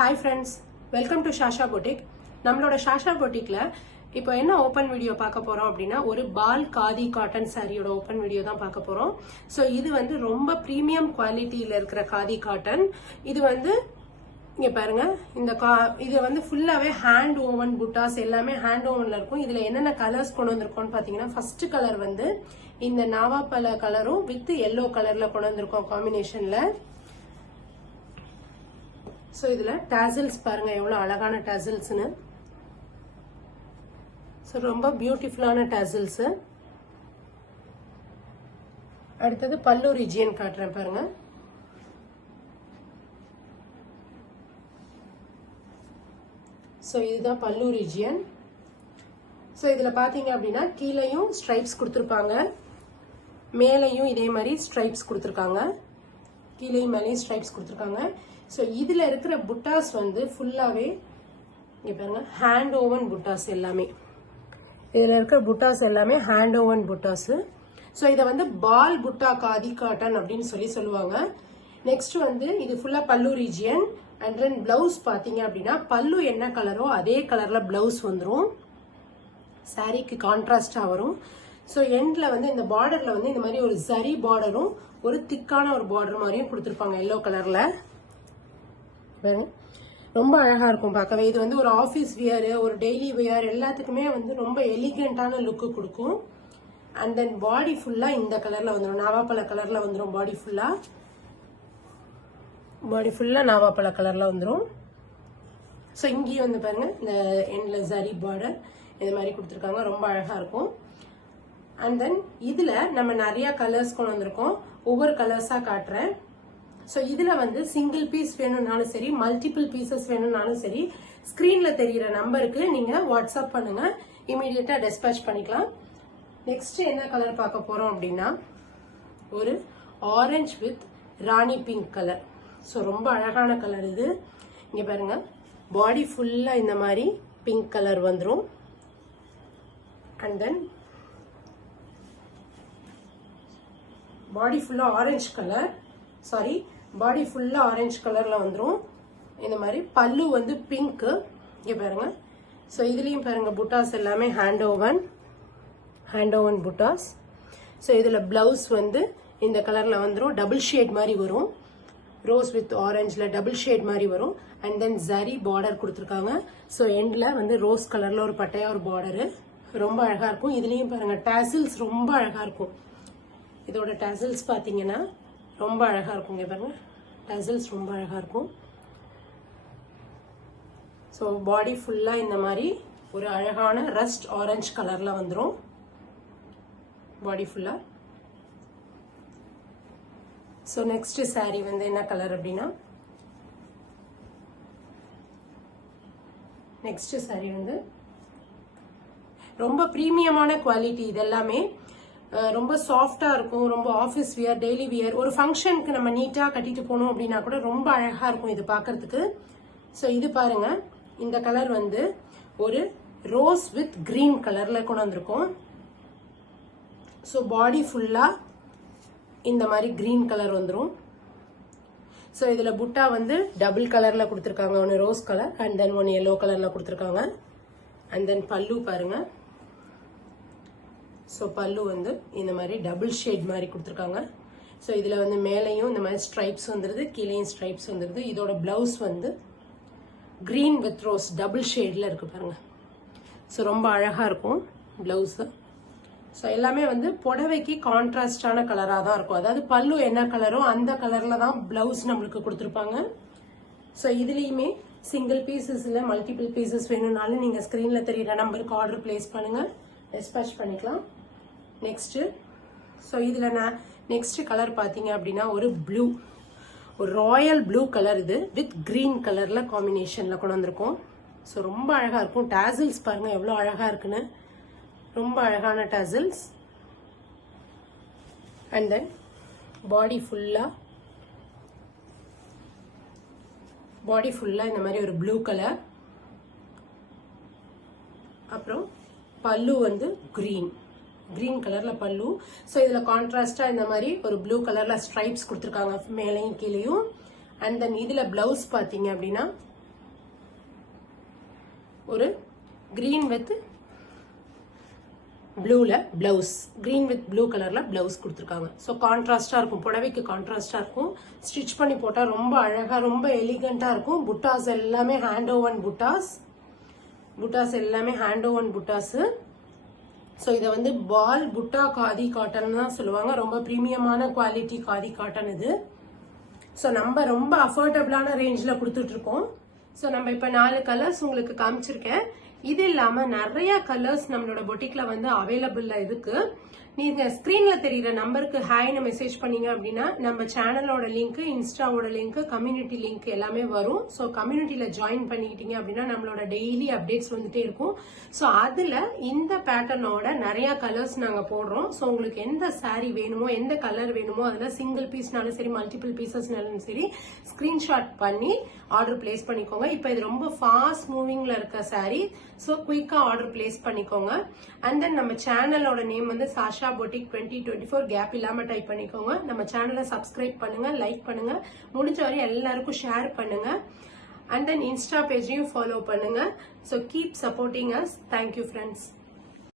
Hi friends, welcome to Shasha Boutique. நம்மளோட Shasha Boutiqueல இப்போ என்ன ஓபன் வீடியோ பார்க்க போறோம் அப்படினா ஒரு பால் காதி காட்டன் சாரியோட ஓபன் வீடியோ தான் பார்க்க போறோம். சோ இது வந்து ரொம்ப பிரீமியம் குவாலிட்டில இருக்கிற காதி காட்டன். இது வந்து இங்க பாருங்க, இது வந்து ஃபுல்லாவே ஹேண்ட் ஓவன் புட்டாஸ் எல்லாமே ஹேண்ட் ஓவன்ல இருக்கும். இதுல என்னென்ன கலர்ஸ் கொண்டு வந்திருக்கோம்னு பாத்தீங்கன்னா, ஃபர்ஸ்ட் கலர் வந்து இந்த நாவாப்பழ கலரும் வித் yellow கலர்ல கொண்டு வந்திருக்கோம் காம்பினேஷன்ல. சோ இதுல டாசல்ஸ் பாருங்க எவ்வளவு அழகான டாசல்ஸ்னு. சோ ரொம்ப பியூட்டிஃபுல்லான டாசல்ஸ். அடுத்தது பல்லு ரீஜியன் காட்டுறேன் பாருங்க. சோ இதுதான் பல்லு ரீஜியன். சோ இதுல பாத்தீங்க அப்படின்னா கீழையும் ஸ்ட்ரைப்ஸ் கொடுத்திருப்பாங்க, மேலையும் இதே மாதிரி ஸ்ட்ரைப்ஸ் கொடுத்திருக்காங்க, கீழையும் மேலையும் ஸ்ட்ரைப்ஸ் கொடுத்திருக்காங்க. சோ இதுல இருக்கிற புட்டாஸ் வந்து ஃபுல்லாவே இங்க பாருங்க ஹேண்ட் ஓவன் புட்டாஸ் எல்லாமே. இதுல இருக்கிற புட்டாஸ் எல்லாமே ஹேண்ட் ஓவன் புட்டாஸ். சோ இத வந்து பால் புட்டா காதி காட்டன் அப்படின்னு சொல்லுவாங்க. நெக்ஸ்ட் வந்து இது ஃபுல்லா பல்லு ரீஜியன். அண்ட் தென் பிளவுஸ் பாத்தீங்க அப்படின்னா பல்லு என்ன கலரோ அதே கலர்ல பிளவுஸ் வந்துரும், சாரிக்கு கான்ட்ராஸ்டா வரும். சோ எண்ட்ல வந்து இந்த பார்டர்ல வந்து இந்த மாதிரி ஒரு ஜரி பார்டரும் ஒரு திக்கான ஒரு பார்டர் மாதிரியும் கொடுத்திருப்பாங்க எல்லோ கலர்ல. ரொம்ப அழகா இருக்கும் பார்க்கவே. இது வந்து ஒரு ஆபீஸ் வியர், ஒரு டெய்லி வியர் எல்லாத்துக்குமே வந்து ரொம்ப எலிகண்டான லுக்கு கொடுக்கும். அண்ட் தென் பாடி ஃபுல்லா இந்த கலர்ல வந்துடும், நாவாப்பழ கலர்ல வந்துடும். பாடி ஃபுல்லா நாவாப்பழ கலர்ல வந்துடும். ஸோ இங்கேயும் வந்து பாருங்க இந்த எண்ட்ல ஜரி பார்டர் இது மாதிரி கொடுத்துருக்காங்க, ரொம்ப அழகா இருக்கும். அண்ட் தென் இதுல நம்ம நிறைய கலர்ஸ் கொண்டு வந்திருக்கோம், ஒவ்வொரு கலர்ஸா காட்டுறேன். ஸோ இதுல வந்து சிங்கிள் பீஸ் வேணும்னாலும் சரி, மல்டிபிள் பீசஸ் வேணும்னாலும் சரி, ஸ்கிரீன்ல தெரிகிற நம்பருக்கு நீங்க வாட்ஸ்அப் பண்ணுங்க, இமீடியட்டா டிஸ்பேச் பண்ணிக்கலாம். நெக்ஸ்ட் என்ன கலர் பார்க்க போறோம் அப்படின்னா ஒரு orange with Rani pink colour. So ரொம்ப அழகான கலர் இது. இங்க பாருங்க பாடி ஃபுல்லா இந்த மாதிரி பிங்க் கலர் வந்துடும். அண்ட் தென் பாடி ஃபுல்லா ஆரஞ்சு கலர், சாரி பாடி ஃபுல்லா ஆரஞ்சு கலர்ல வந்துடும். இந்த மாதிரி பல்லு வந்து பிங்க். இங்க பாருங்க. ஸோ இதுலயும் பாருங்க புட்டாஸ் எல்லாமே ஹேண்ட் ஓவன் புட்டாஸ். ஸோ இதுல பிளவுஸ் வந்து இந்த கலர்ல வந்துடும், டபுள் ஷேட் மாதிரி வரும், ரோஸ் வித் ஆரஞ்சுல டபுள் ஷேட் மாதிரி வரும். அண்ட் தென் ஜரி பார்டர் கொடுத்துருக்காங்க. ஸோ எண்ட்ல வந்து ரோஸ் கலர்ல ஒரு பட்டையா ஒரு பார்டரு, ரொம்ப அழகா இருக்கும். இதுலயும் பாருங்க டாசல்ஸ் ரொம்ப அழகா இருக்கும். இதோட டாசல்ஸ் பாத்தீங்கன்னா ரொம்ப அழகா இருக்கும். இங்க பாருங்க டாசல்ஸ் ரொம்ப அழகா இருக்கும். ஸோ பாடி ஃபுல்லா இந்த மாதிரி ஒரு அழகான ரஸ்ட் ஆரஞ்சு கலர்ல வந்துடும் பாடி ஃபுல்லா. ஸோ நெக்ஸ்ட் சாரி வந்து என்ன கலர் அப்படின்னா, நெக்ஸ்ட் சாரி வந்து ரொம்ப பிரீமியமான குவாலிட்டி. இது எல்லாமே ரொம்ப சாஃப்டா இருக்கும், ரொம்ப ஆபீஸ் வியர், டெய்லி வியர், ஒரு ஃபங்க்ஷனுக்கு நம்ம நீட்டா கட்டிட்டு போனோம் அப்படின்னா கூட ரொம்ப அழகா இருக்கும் இது பாக்குறதுக்கு. ஸோ இது பாருங்க, இந்த கலர் வந்து ஒரு ரோஸ் வித் கிரீன் கலர்ல கொண்டு வந்திருக்கோம். ஸோ பாடி ஃபுல்லா இந்த மாதிரி கிரீன் கலர் வந்துடும். ஸோ இதுல புட்டா வந்து டபுள் கலர்ல கொடுத்துருக்காங்க, ஒன்று ரோஸ் கலர் அண்ட் தென் ஒன்று yellow கலர்ல கொடுத்துருக்காங்க. அண்ட் தென் பல்லு பாருங்க. ஸோ பல்லு வந்து இந்த மாதிரி டபுள் ஷேட் மாதிரி கொடுத்துருக்காங்க. ஸோ இதுல வந்து மேலையும் இந்த மாதிரி ஸ்ட்ரைப்ஸ் வந்துருது, கீழேயும் ஸ்ட்ரைப்ஸ் வந்துருது. இதோட பிளவுஸ் வந்து கிரீன் வித் ரோஸ் டபுள் ஷேட்ல இருக்கு பாருங்க. ஸோ ரொம்ப அழகா இருக்கும் பிளவுஸ். ஸோ எல்லாமே வந்து புடவைக்கு கான்ட்ராஸ்டான கலரா தான் இருக்கும், அதாவது பல்லு என்ன கலரோ அந்த கலர்ல தான் பிளவுஸ் நம்மளுக்கு கொடுத்துருப்பாங்க. ஸோ இதுலயுமே சிங்கிள் பீசஸ் இல்ல மல்டிபிள் பீசஸ் வேணும்னாலும் நீங்க ஸ்கிரீன்ல தெரியுற நம்பருக்கு ஆர்டர் பிளேஸ் பண்ணுங்க, டிஸ்பேச் பண்ணிக்கலாம். நெக்ஸ்ட் ஸோ இதுல நான் நெக்ஸ்ட் கலர் பாத்தீங்க அப்படின்னா ஒரு ப்ளூ, ஒரு ராயல் ப்ளூ கலர். இது வித் கிரீன் கலர்ல காம்பினேஷன்ல கொண்டு வந்திருக்கோம். ஸோ ரொம்ப அழகா இருக்கும். டாசல்ஸ் பாருங்க எவ்வளவு அழகா இருக்குன்னு, ரொம்ப அழகான டாசல்ஸ். அண்ட் தென் பாடி ஃபுல்லா இந்த மாதிரி ஒரு ப்ளூ கலர். அப்புறம் பல்லு வந்து கிரீன் கலர்ல பல்லு. சோ இதுல கான்ட்ராஸ்டா இந்த மாதிரி ஒரு ப்ளூ கலர்ல ஸ்ட்ரைப்ஸ் கொடுத்திருக்காங்க மேலையும் கீழையும். அண்ட் தென் இதுல பிளவுஸ் பாத்தீங்க அப்படின்னா ஒரு கிரீன் வித் ப்ளூல பிளவுஸ், கிரீன் வித் ப்ளூ கலர்ல பிளவுஸ் கொடுத்துருக்காங்க. ஸோ கான்ட்ராஸ்டா இருக்கும், புடவைக்கு கான்ட்ராஸ்டா இருக்கும். ஸ்டிச் பண்ணி போட்டா ரொம்ப அழகா ரொம்ப எலிகண்டா இருக்கும். புட்டாஸ் எல்லாமே ஹேண்ட் ஓவன் புட்டாஸ், புட்டாஸ் எல்லாமே ஹேண்ட் ஓவன் புட்டாஸ். ஸோ இதை வந்து பால் புட்டா காதி காட்டன் தான் சொல்லுவாங்க. ரொம்ப பிரீமியமான குவாலிட்டி காதி காட்டன் இது. ஸோ நம்ம ரொம்ப அஃபோர்டபுளான ரேஞ்சில் கொடுத்துட்டு இருக்கோம். ஸோ நம்ம இப்போ 4 கலர்ஸ் உங்களுக்கு காமிச்சிருக்கேன். இது இல்லாம நிறைய கலர்ஸ் நம்மளோட பொட்டிக்ல வந்து அவைலபிள்ல இருக்கு. நீங்க ஸ்கிரீன்ல தெரியுற நம்பருக்கு ஹாய்னு மெசேஜ் பண்ணீங்க அப்படின்னா நம்ம சேனலோட லிங்க், இன்ஸ்டாவோட லிங்க், கம்யூனிட்டி லிங்க் எல்லாமே வரும். ஸோ கம்யூனிட்டியில ஜாயின் பண்ணிக்கிட்டீங்க அப்படின்னா நம்மளோட டெய்லி அப்டேட்ஸ் வந்துட்டே இருக்கும். ஸோ அதுல இந்த பேட்டர்னோட நிறைய கலர்ஸ் நாங்க போடுறோம். ஸோ உங்களுக்கு எந்த சாரீ வேணுமோ, எந்த கலர் வேணுமோ, அதுல சிங்கிள் பீஸ்னாலும் சரி, மல்டிபிள் பீசஸ்னாலும் சரி, ஸ்கிரீன்ஷாட் பண்ணி ஆர்டர் பிளேஸ் பண்ணிக்கோங்க. இப்போ இது ரொம்ப ஃபாஸ்ட் மூவிங்ல இருக்க சாரீ. ஸோ குயிக்கா ஆர்டர் பிளேஸ் பண்ணிக்கோங்க. அண்ட் தென் நம்ம சேனலோட நேம் வந்து சாஷா பொட்டிக் 2024, கேப் இல்லாம டைப் பண்ணிக்கோங்க. நம்ம சேனலை சப்ஸ்கிரைப் பண்ணுங்க, லைக் பண்ணுங்க, முடிஞ்ச வரை எல்லாருக்கும் ஷேர் பண்ணுங்க. அண்ட் தென் இன்ஸ்டா பேஜையும் ஃபாலோ பண்ணுங்க. So keep supporting us. Thank you friends.